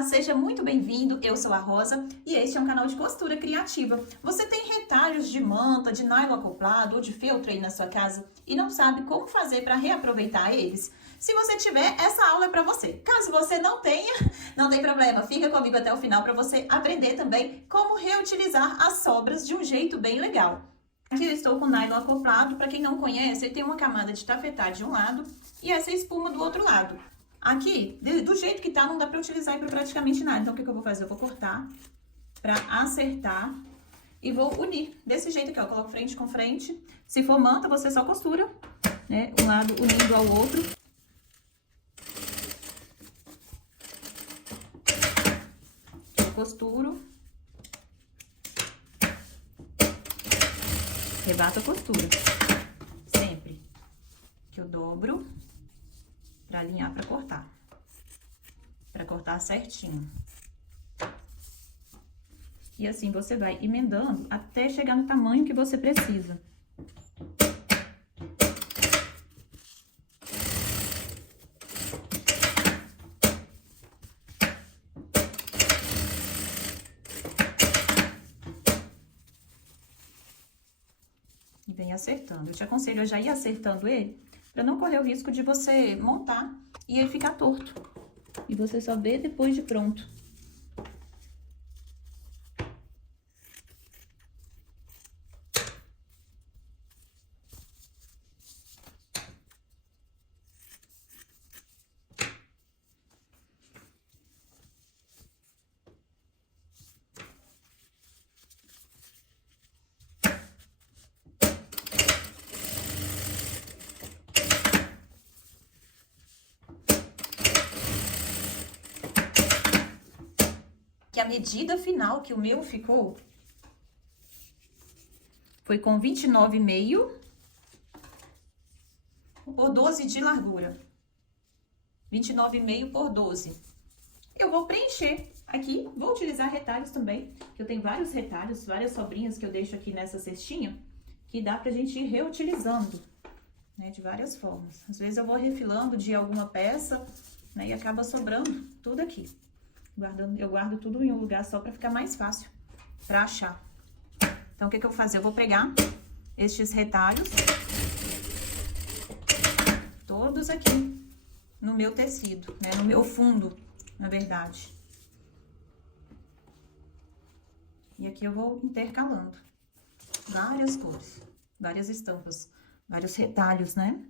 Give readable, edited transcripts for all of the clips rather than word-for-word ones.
Olá, seja muito bem-vindo, eu sou a Rosa e este é um canal de costura criativa. Você tem retalhos de manta, de nylon acoplado ou de feltro aí na sua casa e não sabe como fazer para reaproveitar eles? Se você tiver, essa aula é para você. Caso você não tenha, não tem problema, fica comigo até o final para você aprender também como reutilizar as sobras de um jeito bem legal. Aqui eu estou com nylon acoplado, para quem não conhece, ele tem uma camada de tafetá de um lado e essa espuma do outro lado. Aqui, do jeito que tá, não dá pra utilizar para praticamente nada. Então, o que eu vou fazer? Eu vou cortar pra acertar e vou unir desse jeito aqui, ó. Coloco frente com frente. Se for manta, você só costura, né? Um lado unindo ao outro. Eu costuro. Rebato a costura. Sempre que eu dobro pra alinhar pra cortar certinho. E assim você vai emendando até chegar no tamanho que você precisa. E vem acertando. Eu te aconselho a já ir acertando ele, para não correr o risco de você montar e ele ficar torto. E você só vê depois de pronto. Que a medida final que o meu ficou foi com 29,5 por 12 de largura. 29,5 por 12. Eu vou preencher aqui, vou utilizar retalhos também, que eu tenho vários retalhos, várias sobrinhas que eu deixo aqui nessa cestinha, que dá pra gente ir reutilizando, né, de várias formas. Às vezes eu vou refilando de alguma peça, né, e acaba sobrando tudo aqui. Eu guardo tudo em um lugar só pra ficar mais fácil pra achar. Então, o que eu vou fazer? Eu vou pegar estes retalhos, todos aqui, no meu tecido, né? No meu fundo, na verdade. E aqui eu vou intercalando várias cores, várias estampas, vários retalhos, né?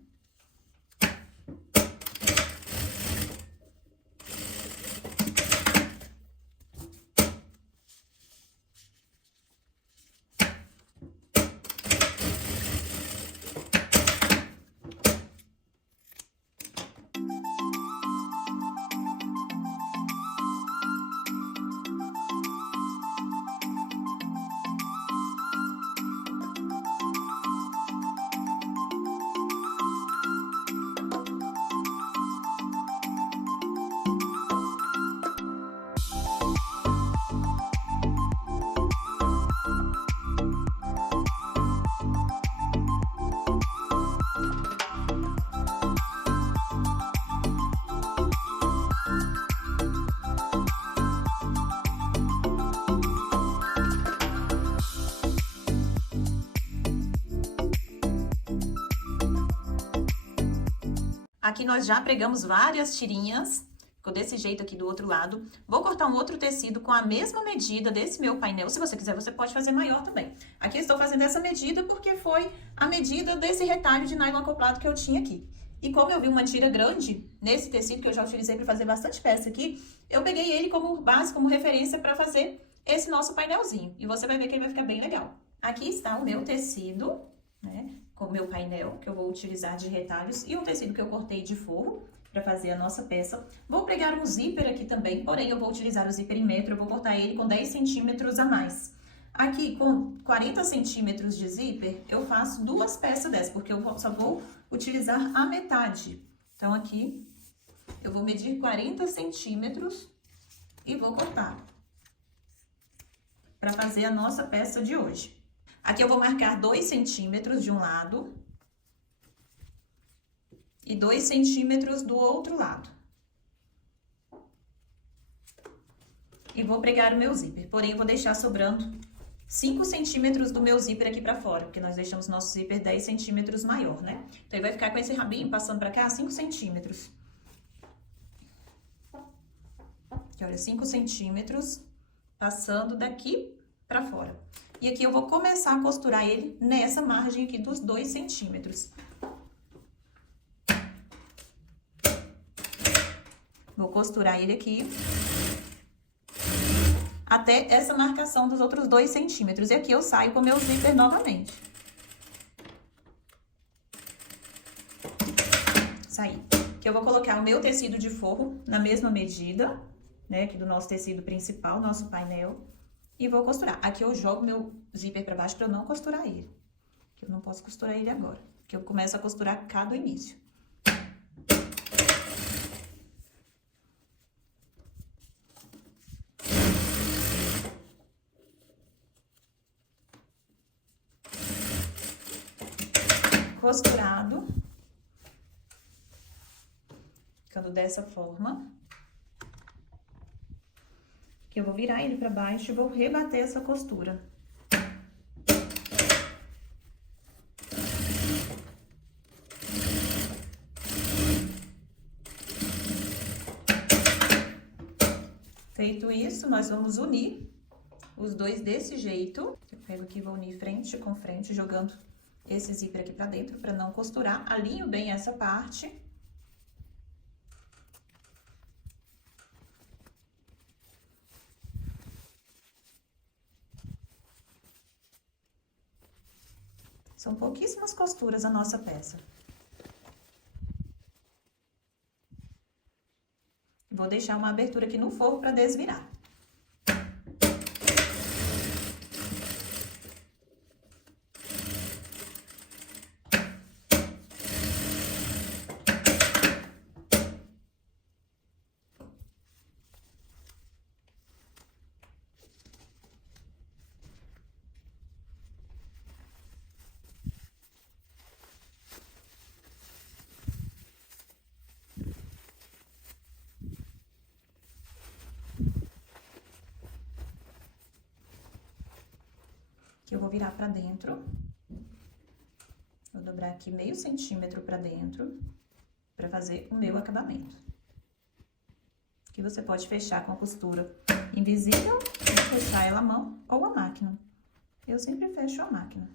Aqui nós já pregamos várias tirinhas, ficou desse jeito aqui do outro lado. Vou cortar um outro tecido com a mesma medida desse meu painel. Se você quiser, você pode fazer maior também. Aqui eu estou fazendo essa medida porque foi a medida desse retalho de nylon acoplado que eu tinha aqui. E como eu vi uma tira grande nesse tecido, que eu já utilizei para fazer bastante peça aqui, eu peguei ele como base, como referência para fazer esse nosso painelzinho. E você vai ver que ele vai ficar bem legal. Aqui está o meu tecido, né? Com o meu painel, que eu vou utilizar de retalhos, e o tecido que eu cortei de forro para fazer a nossa peça. Vou pregar um zíper aqui também, porém eu vou utilizar o zíper em metro, eu vou cortar ele com 10 centímetros a mais. Aqui, com 40 centímetros de zíper, eu faço duas peças dessas, porque eu só vou utilizar a metade. Então, aqui, eu vou medir 40 centímetros e vou cortar para fazer a nossa peça de hoje. Aqui eu vou marcar 2 centímetros de um lado e 2 centímetros do outro lado. e vou pregar o meu zíper. Porém, eu vou deixar sobrando 5 centímetros do meu zíper aqui pra fora, porque nós deixamos nosso zíper 10 centímetros maior, né? Então, ele vai ficar com esse rabinho passando pra cá 5 centímetros. Aqui, olha, 5 centímetros passando daqui pra fora. E aqui eu vou começar a costurar ele nessa margem aqui dos 2 centímetros. Vou costurar ele aqui até essa marcação dos outros 2 centímetros. E aqui eu saio com o meu zíper novamente. Saí. Aqui eu vou colocar o meu tecido de forro na mesma medida, né, aqui do nosso tecido principal, nosso painel. E vou costurar. Aqui eu jogo meu zíper pra baixo pra eu não costurar ele. Que eu não posso costurar ele agora. Porque eu começo a costurar cá do início. Costurado. Ficando dessa forma. Que eu vou virar ele pra baixo e vou rebater essa costura. Feito isso, nós vamos unir os dois desse jeito. Eu pego aqui e vou unir frente com frente, jogando esse zíper aqui pra dentro, pra não costurar. Alinho bem essa parte. São pouquíssimas costuras a nossa peça. Vou deixar uma abertura aqui no forro para desvirar. Que eu vou virar pra dentro. Vou dobrar aqui meio centímetro pra dentro, pra fazer o meu acabamento. Que você pode fechar com a costura invisível, fechar ela à mão ou a máquina. Eu sempre fecho a máquina.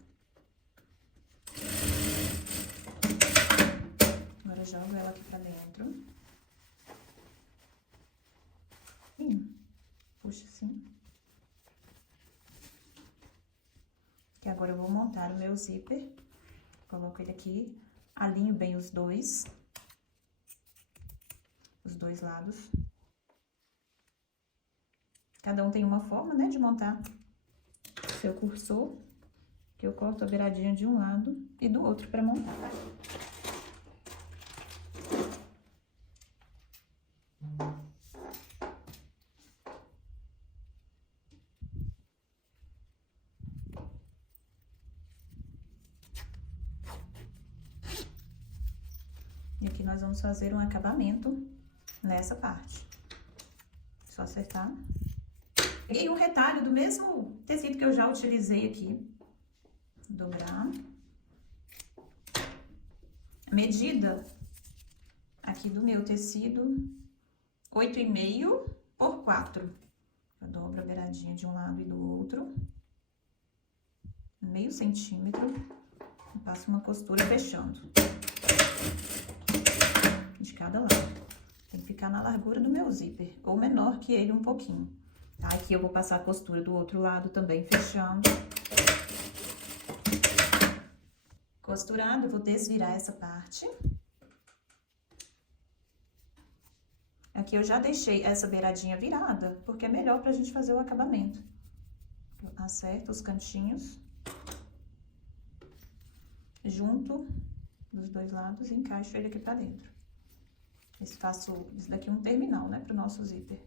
Agora eu jogo ela aqui pra dentro. E puxa assim. Que agora eu vou montar o meu zíper. Coloco ele aqui, alinho bem os dois lados. Cada um tem uma forma, né, de montar o seu cursor, que eu corto a beiradinha de um lado e do outro pra montar. E aqui nós vamos fazer um acabamento nessa parte. Só acertar. Peguei um retalho do mesmo tecido que eu já utilizei aqui. Dobrar. A medida aqui do meu tecido, 8,5 por 4. Eu dobro a beiradinha de um lado e do outro. Meio centímetro. E passo uma costura fechando. De cada lado. Tem que ficar na largura do meu zíper, ou menor que ele um pouquinho. Tá? Aqui eu vou passar a costura do outro lado também, fechando. Costurado, eu vou desvirar essa parte. Aqui eu já deixei essa beiradinha virada, porque é melhor pra gente fazer o acabamento. Eu acerto os cantinhos. Junto dos dois lados e encaixo ele aqui pra dentro. Faço isso daqui um terminal, né, pro nosso zíper.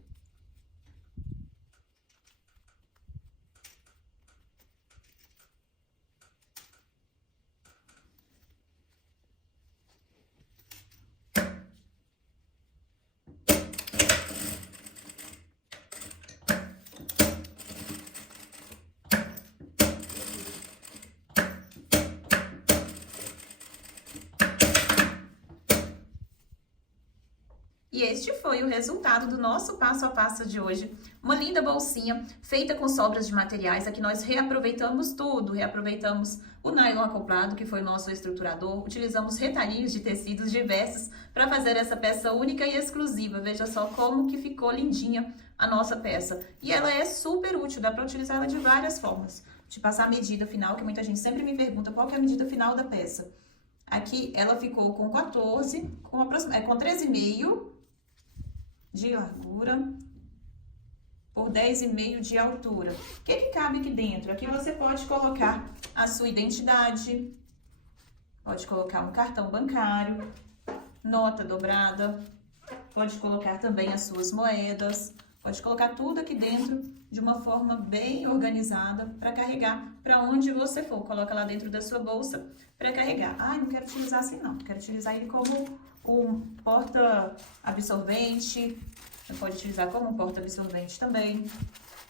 E este foi o resultado do nosso passo a passo de hoje. Uma linda bolsinha feita com sobras de materiais. Aqui nós reaproveitamos tudo, reaproveitamos o nylon acoplado, que foi o nosso estruturador. Utilizamos retalhinhos de tecidos diversos para fazer essa peça única e exclusiva. Veja só como que ficou lindinha a nossa peça. E ela é super útil, dá para utilizar ela de várias formas. De passar a medida final, que muita gente sempre me pergunta qual que é a medida final da peça. Aqui ela ficou com 14, com 13,5 de largura por 10,5 de altura. O que cabe aqui dentro? Aqui você pode colocar a sua identidade, pode colocar um cartão bancário, nota dobrada, pode colocar também as suas moedas, pode colocar tudo aqui dentro de uma forma bem organizada para carregar para onde você for. Coloca lá dentro da sua bolsa para carregar. Ah, não quero utilizar assim não, quero utilizar ele como um porta-absorvente. Você pode utilizar como um porta-absorvente também.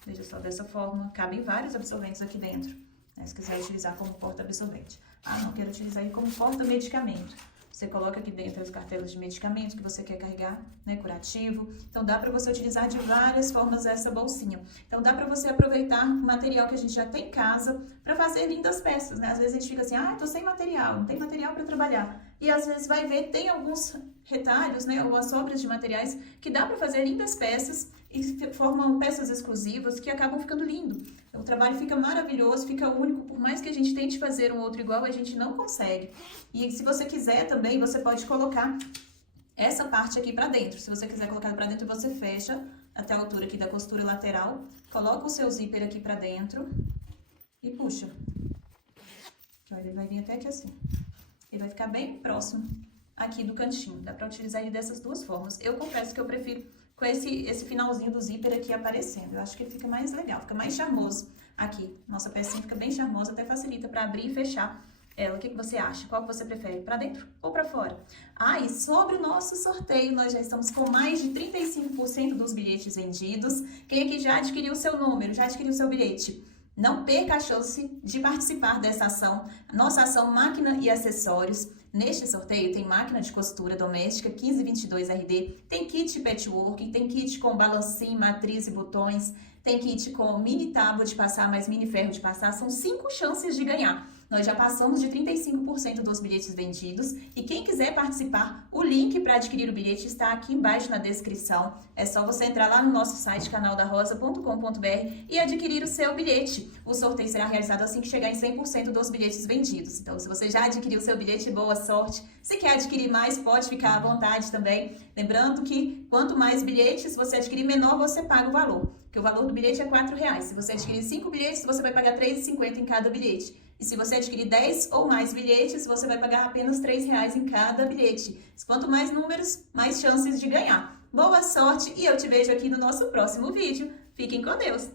Veja só, dessa forma, cabem vários absorventes aqui dentro, né? Se quiser utilizar como porta-absorvente. Ah, não, quero utilizar ele como porta-medicamento. Você coloca aqui dentro as cartelas de medicamentos que você quer carregar, né, curativo. Então, dá para você utilizar de várias formas essa bolsinha. Então, dá para você aproveitar o material que a gente já tem em casa para fazer lindas peças, né? Às vezes a gente fica assim, ah, tô sem material, não tem material para trabalhar. E às vezes vai ver, tem alguns retalhos, né, ou as sobras de materiais que dá para fazer lindas peças e formam peças exclusivas que acabam ficando lindo. O trabalho fica maravilhoso, fica único, por mais que a gente tente fazer um outro igual, a gente não consegue. E se você quiser também, você pode colocar essa parte aqui pra dentro. Se você quiser colocar pra dentro, você fecha até a altura aqui da costura lateral, coloca o seu zíper aqui pra dentro e puxa. Olha, ele vai vir até aqui assim. Ele vai ficar bem próximo aqui do cantinho. Dá pra utilizar ele dessas duas formas. Eu confesso que eu prefiro com esse finalzinho do zíper aqui aparecendo. Eu acho que ele fica mais legal, fica mais charmoso aqui. Nossa pecinha fica bem charmosa, até facilita para abrir e fechar ela. O que você acha? Qual que você prefere? Para dentro ou para fora? Ah, e sobre o nosso sorteio, nós já estamos com mais de 35% dos bilhetes vendidos. Quem aqui já adquiriu o seu número, já adquiriu o seu bilhete? Não perca a chance de participar dessa ação. Nossa ação Máquina e Acessórios. Neste sorteio tem máquina de costura doméstica 1522 RD, tem kit patchwork, tem kit com balancinho, matriz e botões, tem kit com mini tábua de passar mais mini ferro de passar. São 5 chances de ganhar. Nós já passamos de 35% dos bilhetes vendidos e quem quiser participar, o link para adquirir o bilhete está aqui embaixo na descrição. É só você entrar lá no nosso site canaldarosa.com.br e adquirir o seu bilhete. O sorteio será realizado assim que chegar em 100% dos bilhetes vendidos. Então, se você já adquiriu o seu bilhete, boa sorte. Se quer adquirir mais, pode ficar à vontade também. Lembrando que quanto mais bilhetes você adquirir, menor você paga o valor. Porque o valor do bilhete é R$4. Se você adquirir 5 bilhetes, você vai pagar R$3,50 em cada bilhete. E se você adquirir 10 ou mais bilhetes, você vai pagar apenas R$3 em cada bilhete. Quanto mais números, mais chances de ganhar. Boa sorte e eu te vejo aqui no nosso próximo vídeo. Fiquem com Deus!